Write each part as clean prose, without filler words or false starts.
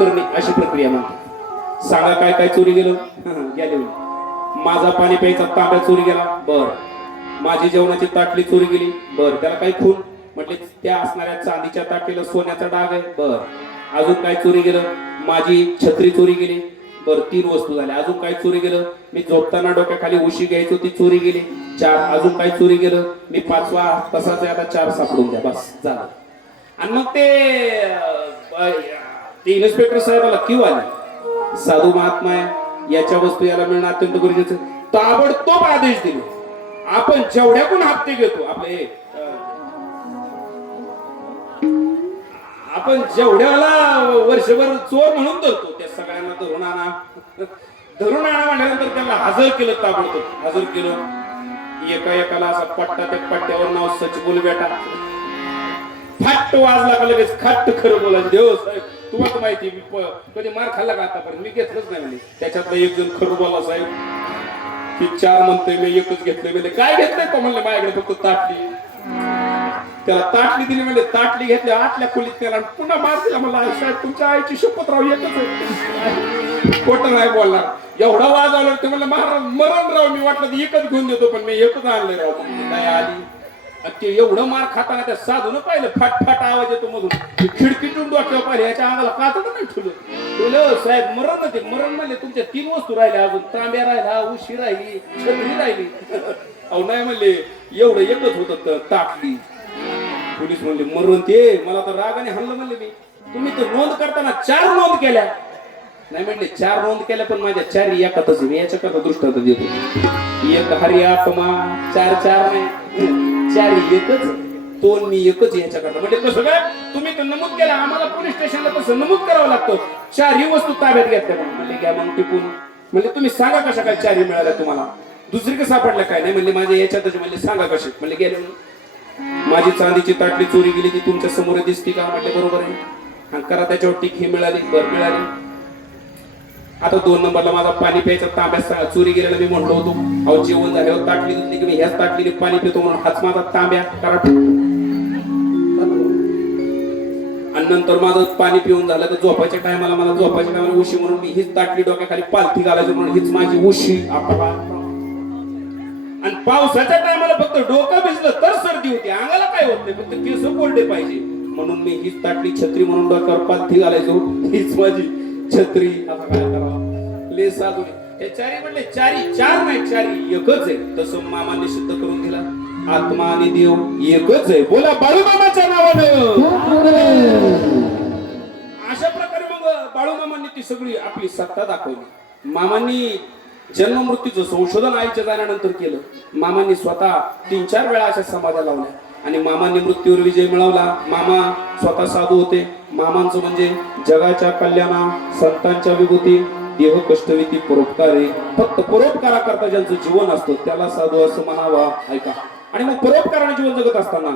करणे अशी प्रक्रिया म्हणतात. सांगा काय काय चोरी गेलं? गेले. माझा पाणी प्यायचा तांब्या चोरी गेला. बर. माझी जेवणाची ताटली चोरी गेली. बर. त्याला काही खून? म्हटले त्या असणाऱ्या चांदीच्या ताटलीला सोन्याचा डाग आहे. बर. अजून काय चोरी गेलं? माझी छत्री चोरी गेली. बर. 3 वस्तू झाल्या. अजून काय चोरी गेलं? मी झोपताना डोक्याखाली उशी घ्यायचो ती चोरी गेली. 4. अजून काय चोरी गेलं? मी 5वा तसाच आता 4 सापडून द्या. बस झालं. आणि मग ते इन्स्पेक्टर साहेबाला क्यू आली. साधू महात्मा आहे, याच्या वस्तू याला मिळणं अत्यंत गरजेचं. ताबडतोब आदेश दिले. आपण जेवढ्याकडून हप्ते घेतो आपण जेवढ्याला वर्षभर चोर म्हणून धरतो त्या सगळ्यांना धरून आणा. धरून आणा म्हटल्यानंतर त्याला हजर केलं. ताबडतोब हजर केलं. एका एकाला असा पट्टा, त्या पट्ट्यावर नाव सचबुल बेटा. फाट वाजला का लगेच खट्ट खरं बोला. देव साहेब तुम्हाला माहिती कधी मार खाल्ला का आतापर्यंत? मी घेतलंच नाही म्हणजे. त्याच्यातला एक जण खरं बोला साहेब की 4 म्हणतोय मी एकच घेतलंय. म्हणजे काय घेतलंय तो? म्हणलं माझ्याकडे फक्त ताटली. त्याला ताटली दिली. म्हणजे ताटली घेतली आतल्या खोलीत त्याला पुन्हा मार दिला. मला साहेब तुमच्या आईची शपथ राव एकच आहे. खोटं नाही बोलणार. एवढा वाज आला ते म्हणलं महाराज मरण राव. मी वाटलं एकच घेऊन देतो पण मी एकच आणलंय राव. काय आली ते एवढं मार खाताना त्या साधून पाहिलं फाट फाट आवाज येतो मधून. खिडकीतून डोक्यावर पाहिलं. याच्या अंगाला कातड नाही ठेवलं. साहेब मरण ते मरण म्हणले तुमच्या 3 वस्तू राहिल्या. अजून तांब्या राहिला, उशी राहिली, छत्री राहिली. अहो नाही म्हणले एवढं एकच होतं ताटली. पोलीस म्हणले मरण ते मला तर रागाने हल्लं. म्हणले मी तुम्ही तर नोंद करताना 4 नोंद केल्या. नाही म्हटले 4 नोंद केल्या पण माझ्या 4 एकातच. मी याच्या करता दृष्टांत देतो. एक हरी आत्मा 4 नाही 4 एकच. 2 मी एकच याच्या करता. म्हणजे कसं काय तुम्ही तर नमूद केलं. आम्हाला पोलीस स्टेशनला तसं नमूद करावं लागतं. 4 वस्तू ताब्यात घेतल्या. म्हणजे घ्या मग टिपून. म्हणजे तुम्ही सांगा कशा काय 4 मिळाल्या तुम्हाला? दुसरी का सापडल्या काय? नाही म्हणले माझ्या याच्यातच. म्हणजे सांगा कशी? म्हणजे गेले. माझी चांदीची ताटली चोरी गेली ती तुमच्या समोर दिसती का? म्हटले बरोबर आहे. आणि करा त्याच्यावर टिक ही मिळाली. बर मिळाली. आता 2 नंबरला माझा पाणी प्यायचा तांब्या चोरी गेलेला. मी म्हणलो होतो अहो जेवण झाल्यावर ताटली धुतली की मी ह्याच ताटलीने पाणी पितो म्हणून हाच माझा तांब्या करा. आणि नंतर माझं पाणी पिऊन झालं तर झोपायच्या टायमाला मला झोपायच्या टायमाला उशी म्हणून मी हीच ताटली डोक्याखाली पालथी घालायची म्हणून हीच माझी उशी. आणि पावसाच्या टायमाला फक्त डोकं भिजलं तर सर्दी होती. अंगाला काय होत नाही फक्त केस कोरडे पाहिजे म्हणून मी हीच ताटली छत्री म्हणून डोक्यावर पालथी घालायचो. हीच माझी छत्री. आता काय करावं? ले साधू हे 4 म्हणले 4 नाही 4 एकच आहे. तसं मामाने सिद्ध करून दिला. आत्मा आणि देव एकच आहे. बोला बाळूमामाच्या नावानं. अशा प्रकारे मग बाळूमामांनी ती सगळी आपली सत्ता दाखवली. मामांनी जन्म मृत्यूचं संशोधन आईच्या जाण्यानंतर केलं. मामांनी स्वतः 3-4 वेळा अशा समाध्या लावल्या आणि मामांनी मृत्यूवर विजय मिळवला. मामा स्वतः साधू होते. मामांचं म्हणजे जगाच्या कल्याणा, संतांच्या विभूती, देह कष्टविती, परोपकारी. फक्त परोपकाराकरता ज्यांचं जीवन असतं त्याला साधू असं म्हणावा. ऐका. आणि मग परोपकाराने जीवन जगत असताना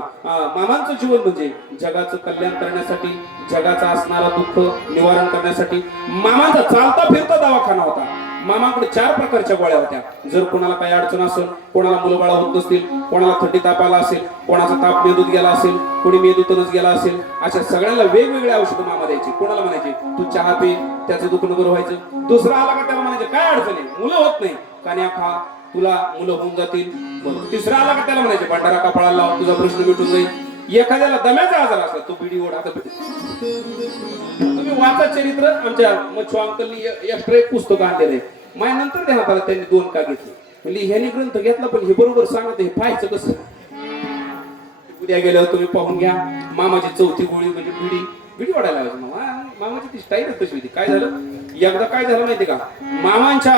मामांचं जीवन म्हणजे जगाचं कल्याण करण्यासाठी, जगाचा असणारा दुःख निवारण करण्यासाठी. मामाचा चालता फिरता दवाखाना होता. मामाकडे 4 प्रकारच्या गोळ्या होत्या. जर कोणाला काही अडचण असेल, कोणाला मुलबाळ होत नसतील, कोणाला थंडी ताप आला असेल, कोणाचा ताप मेंदूत गेला असेल, कोणी मेंदूतच गेला असेल, अशा सगळ्यांना वेगवेगळे औषधं मामा द्यायचे. कोणाला म्हणायचे तू चहा पे त्याचं दुखणं बरं व्हायचं. दुसरा आला का त्याला म्हणायचे काय अडचण आहे? मुलं होत नाही, कान्या खा तुला मुलं होऊन जातील. तिसरा आला का त्याला म्हणायचे भंडारा कपाळाला लाव तुझा प्रश्न मिटून जाईल. एखाद्याला दम्याचा आजार असला तो बिडी ओढ. आता तुम्ही वाचा चरित्र. आमच्या मच्छू अंकलनी एक्स्ट्रा एक पुस्तक आणलेलं आहे. माझ्या नंतर देण्यात आला. त्यांनी 2 का घेतले. म्हणजे ह्याने ग्रंथ घेतला पण हे बरोबर सांगत हे पाहायचं कसं. उद्या गेल्यावर तुम्ही पाहून घ्या. मामाची 4थी गोळी म्हणजे बिडी ओढायला लावायची. मामाची ती स्टाईल कशी होती. काय झालं एकदा काय झालं माहिती का? मामांच्या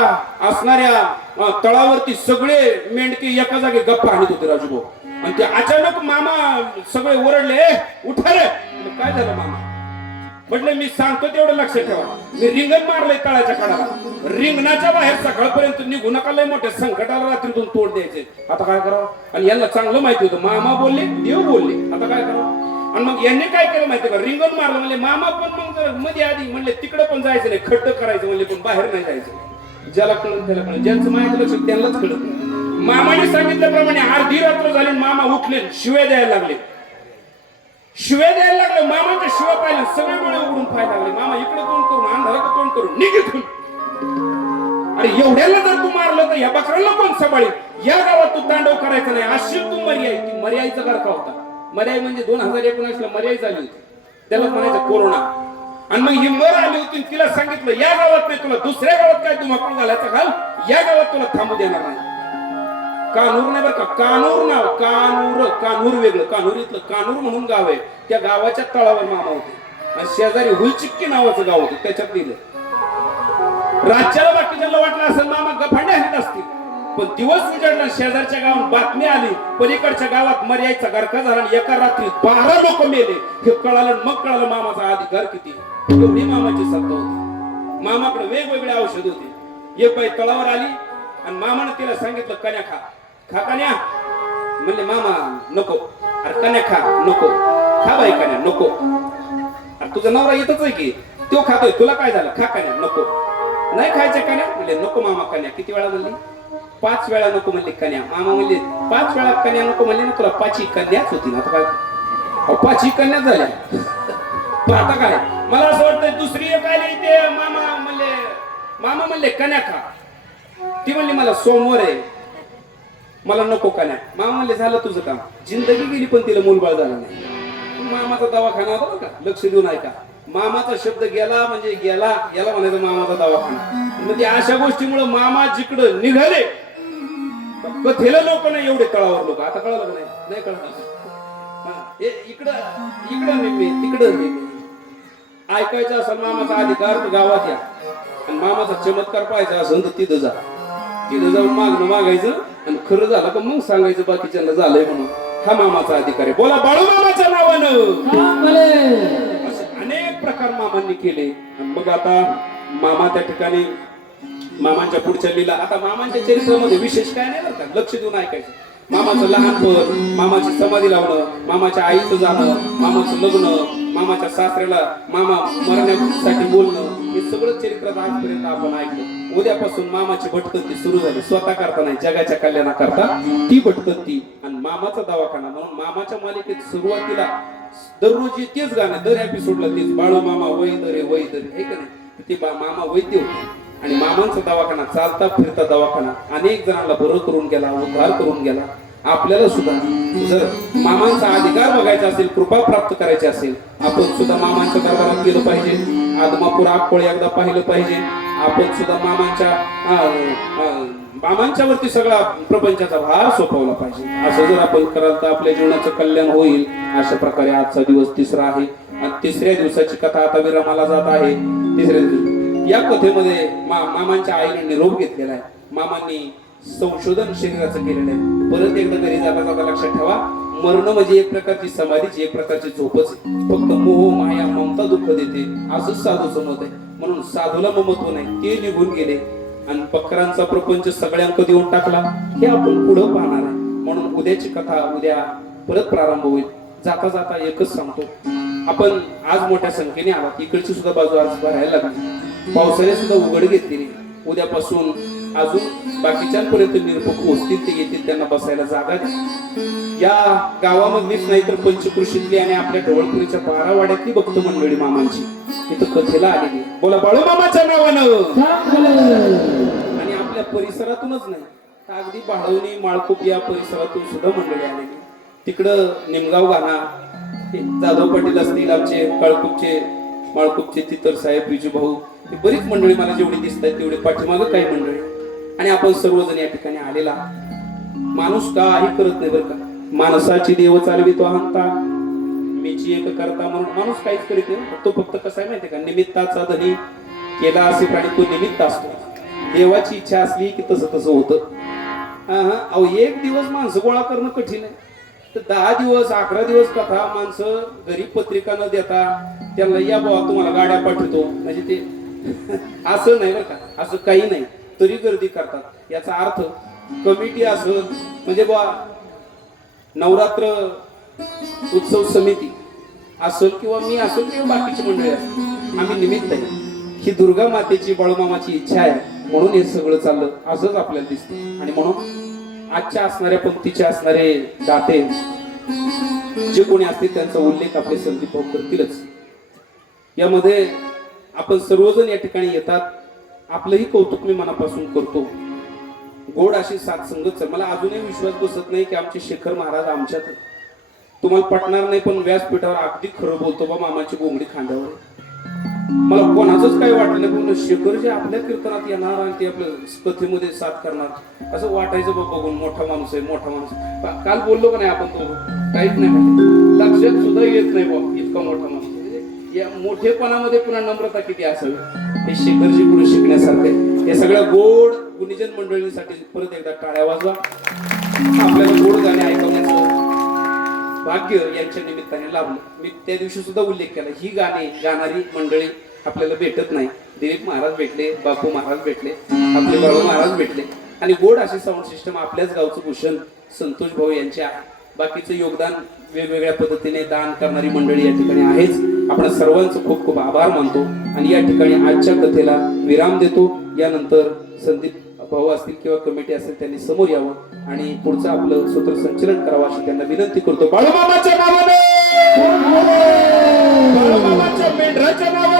असणाऱ्या तळावरती सगळे मेंढके एका जागी गप्पा आणत होते राजूभाऊ. आणि ते अचानक मामा सगळे ओरडले उठा रे. काय झालं मामा? म्हटलं मी सांगतो तेवढं लक्षात ठेवा. मी रिंगण मारलंय तळाच्या कडाला. रिंगणाच्या बाहेर सकाळपर्यंत निघू नका. लय मोठ्या संकटाला रात्रीतून तोड द्यायचे. आता काय करावं? आणि यांना चांगलं माहिती होतं. मामा बोलले देव बोलले. आता काय करावं? आणि मग यांनी काय केलं माहिती का? रिंगण मारलं. म्हणले मामा पण मग जर मध्ये आधी म्हणले तिकडे पण जायचं नाही, खड्ड करायचं म्हणले पण बाहेर नाही जायचं. ज्याला कळत त्याला कळत, ज्यांचं माहिती लक्ष त्यांनाच कळत. मामाने सांगितल्याप्रमाणे अर्धी रात्र झाली. मामा उठले, शिव्या द्यायला लागले. मामाच्या शिव्या पाहिल्या सगळे डोळे उघडून पाहायला लागले. मामा इकडे तोंड करून करून निघितून. अरे एवढ्याला जर तू मारलं तर या बकराला कोण सांभाळेल? या गावात तू तांडव करायचं नाही अशी तू मर्याई. ती मर्याईचा गरका होता. मर्याई म्हणजे 2019 ला मर्याई झाली होती, त्याला म्हणायचं कोरोना. आणि मग ही मर आली होती, तिला सांगितलं या गावात नाही, तुला दुसऱ्या गावात काय तू मकरू घालायचा घाल, या गावात तुला थांबू देणार नाही. कानूर नाही बरं का, कानूर नाव, कानूर, कानूर वेगळं. कानूर इथलं कानूर म्हणून गाव आहे, त्या गावाच्या तळावर मामा होते. आणि शेजारी हुलचिक्की नावाचं गाव होतं, त्याच्यात दिलं. राज्याला बाकीच्याला वाटलं असं मामा गफांडे हरीत असतील, पण दिवस उजाडला, शेजारच्या गावात बातमी आली, पलीकडच्या गावात मर्याईचा गरका झाला आणि एका रात्रीत 12 लोक मेले. हे कळालं, मग कळालं मामाचा अधिकार किती. एवढी मामाची सत्ता होती. मामाकडे वेगवेगळे औषध होते. एक बाई तळावर आली आणि मामाने तिला सांगितलं कन्या खा. खा कन्या. म्हणले मामा नको. अरे कन्या खा. नको. खा बाई कन्या. नको. अरे तुझा नवरा येतच आहे की, तो खातोय, तुला काय झालं? खा कन्या. नको. नाही खायचं कन्या. म्हणले नको मामा कन्या. किती वेळा म्हणली? 5 वेळा नको म्हणले कन्या. मामा म्हणले 5 वेळा कन्या नको म्हणले ना, तुला 5ही कन्याच होती ना. आता काय 5ही कन्याच झाल्या. आता काय मला असं वाटतं दुसरी एक आली ते मामा म्हणले कन्या खा. ती म्हणली मला सोमवार आहे, मला नको कन्या. मामा म्हणले झालं तुझं काम. जिंदगी गेली पण तिला मूलबाळ झाला नाही. मामाचा दवाखाना होता बरं का, लक्ष देऊन ऐका. मामाचा शब्द गेला म्हणजे गेला, याला म्हणायचं मामाचा दवाखाना. म्हणजे अशा गोष्टीमुळे मामा जिकडं निघाले कथेला लोक नाही, एवढे तळावर लोक. आता कळलं नाही? नाही कळलं. इकडं नेहमी तिकडं नेहमी ऐकायचं असेल मामाचा अधिकार तर गावात या, आणि मामाचा चमत्कार पाहायचा असेल तर तिथं जा. तिथं जाऊन मागणं मागायचं आणि खरं झालं का मग सांगायचं बाकीच्यांना झालंय म्हणून. हा मामाचा अधिकार आहे. बोला बाळू मामाच्या नावानं. असे अनेक प्रकार मामांनी केले. मग आता मामा त्या ठिकाणी मामांच्या पुढच्या लीला. आता मामांच्या चरित्रामध्ये विशेष काय नाही बरं का, लक्ष देऊन ऐकायचं. मामाचं लहानपण, मामाची समाधी लावणं, मामाच्या आईचं जाणं, मामाचं लग्न, मामाच्या सासऱ्याला मामा मरण्यासाठी बोलणं, हे सगळं चरित्रात आजपर्यंत आपण ऐकलं. उद्यापासून मामाची भटकंती सुरू झाली. स्वतः करता नाही, जगाच्या कल्याणाकरता ती भटकंती. आणि मामाचा दवाखाना म्हणून मामाच्या मालिकेत सुरुवातीला दररोज तेच गाणं, दर एपिसोडला तेच, बाळू मामा वैदरे वैदरे, हे का नाही, ते मामा वैद्य होते. आणि मामांचा दवाखाना चालता फिरता दवाखाना अनेक जणांना बरं करून गेला, उद्धार करून गेला. आपल्याला सुद्धा जर मामांचा अधिकार बघायचा असेल, कृपा प्राप्त करायची असेल, आपण सुद्धा मामांच्या दरबारात गेलं पाहिजे. आदमापूर आपोळे एकदा पाहिलं पाहिजे. आपण सुद्धा मामांच्यावरती सगळा प्रपंचाचा भार सोपवला पाहिजे. असं जर आपण कराल तर आपल्या जीवनाचं कल्याण होईल. अशा प्रकारे आजचा दिवस तिसरा आहे आणि तिसऱ्या दिवसाची कथा आता विरामाला जात आहे. तिसऱ्या दिवशी या कथेमध्ये मामांच्या आईने निरोप घेतलेला आहे. मामांनी संशोधन शरीराचं केलेलं आहे. परत एकदा घरी जाता जाता लक्षात ठेवा, मरण म्हणजे एक प्रकारची समाधीची, एक प्रकारची झोपच आहे. फक्त मोह माया ममता दुःख देते असंच साधूचं मत आहे. म्हणून साधूला ममत्व नाही, ते निघून गेले आणि बकरांचा प्रपंच सगळ्यांक देऊन टाकला. हे आपण पुढं पाहणार आहे. म्हणून उद्याची कथा उद्या परत प्रारंभ होईल. जाता जाता एकच सांगतो, आपण आज मोठ्या संख्येने आलात. इकडची सुद्धा बाजू आज भरायला लागली. पावसाने सुद्धा उघड घेतलेली. उद्यापासून अजून बाकीच्यांपर्यंत निरपक पोहोचतील, ते येतील, त्यांना बसायला जागा द्या. या गावामधलीच नाही तर पंचकृषीतली आणि आपल्या ढवळपुरीच्या 12 वाड्यातली भक्त मंडळी मामांची इथं कथेला आलेली. बोला बाळू मामाच्या नावानं. आणि आपल्या परिसरातूनच नाही, अगदी बाळवणी माळकूप या परिसरातून सुद्धा मंडळी आलेली. तिकडं निमगाव गाणा, जाधव पाटील असतील, आमचे कळकूपचे माळकूपचे तितर साहेब, विजू भाऊ, ही बरीच मंडळी मला जेवढी दिसत आहेत तेवढे पाठीमागं काही मंडळी. आणि आपण सर्वजण या ठिकाणी आलेला. माणूस काही करत नाही बरं का. माणसाची देव चालवितो अहंता, मीची एक करता म्हणून माणूस काहीच करीत नाही. तो फक्त कसा आहे माहितीये का, निमित्ताचा धनी केला असे प्राणी तो निमित्त असतो. देवाची इच्छा असली की तसं तसं होतं. अहो एक दिवस माणसं गोळा करणं कठीण आहे, तर 10 दिवस 11 दिवस कथा माणसं घरी पत्रिका न देता त्यांना या बाबा तुम्हाला गाड्या पाठवतो म्हणजे ते असं नाही बरं का, असं काही नाही तरी गर्दी करतात. याचा अर्थ कमिटी असं म्हणजे बा नवरात्र उत्सव समिती असेल किंवा मी असेल किंवा बाकीची मंडळी असेल, आम्ही निमित्त आहे. ही दुर्गा मातेची बाळूमामाची इच्छा आहे म्हणून हे सगळं चाललं असंच आपल्याला दिसतं. आणि म्हणून आजच्या असणाऱ्या पंक्तीचे असणारे दाते जे कोणी असतील त्यांचा उल्लेख आपले संदीप भाऊ करतीलच. यामध्ये आपण सर्वजण या ठिकाणी येतात. आपलंही कौतुक मी मनापासून करतो. गोड अशी साथ संगत चल. मला अजूनही विश्वास बसत नाही की आमचे शेखर महाराज आमच्यात आहेत. तुम्हाला पटणार नाही पण व्यासपीठावर अगदी खरं बोलतो बा, मामाची गोंगडी खांद्यावर. मला कोणाचंच काही वाटलं नाही, पण शेखर जे आपल्या कीर्तनात येणार आणि ते आपल्या कथेमध्ये साथ करणार असं वाटायचं बघ बघून. मोठा माणूस आहे, मोठा माणूस आहे. काल बोललो का नाही आपण, तो काहीच नाही माहिती, लक्षात सुद्धा येत नाही बा इतका मोठा माणूस. या मोठेपणामध्ये पुन्हा नम्रता किती असावी, हे शेखरजी पुढे शिकण्यासारखे. या सगळ्या गोड गुणीजन मंडळींसाठी परत एकदा टाळ्या वाजवा. आपल्याला गोड गाणे ऐकवण्याचं भाग्य यांच्या निमित्ताने लाभलं. मी त्या दिवशी सुद्धा उल्लेख केला, ही गाणी गाणारी मंडळी आपल्याला भेटत नाही. दिलीप महाराज भेटले, बापू महाराज भेटले, आपले बाळू महाराज भेटले, आणि गोड अशी साऊंड सिस्टम आपल्याच गावचं भूषण संतोष भाऊ यांचे आहे. बाकीचं योगदान वेगवेगळ्या पद्धतीने दान करणारी मंडळी या ठिकाणी आहेच. आपण सर्वांचं खूप खूप आभार मानतो आणि या ठिकाणी आजच्या कथेला विराम देतो. यानंतर संदीप भाऊ असतील किंवा कमिटी असेल त्यांनी समोर यावं आणि पुढचं आपलं सूत्रसंचलन करावं अशी त्यांना विनंती करतो. बाळूमामाच्या नावाने, बाळूमामाच्या मेंढराच्या नावाने.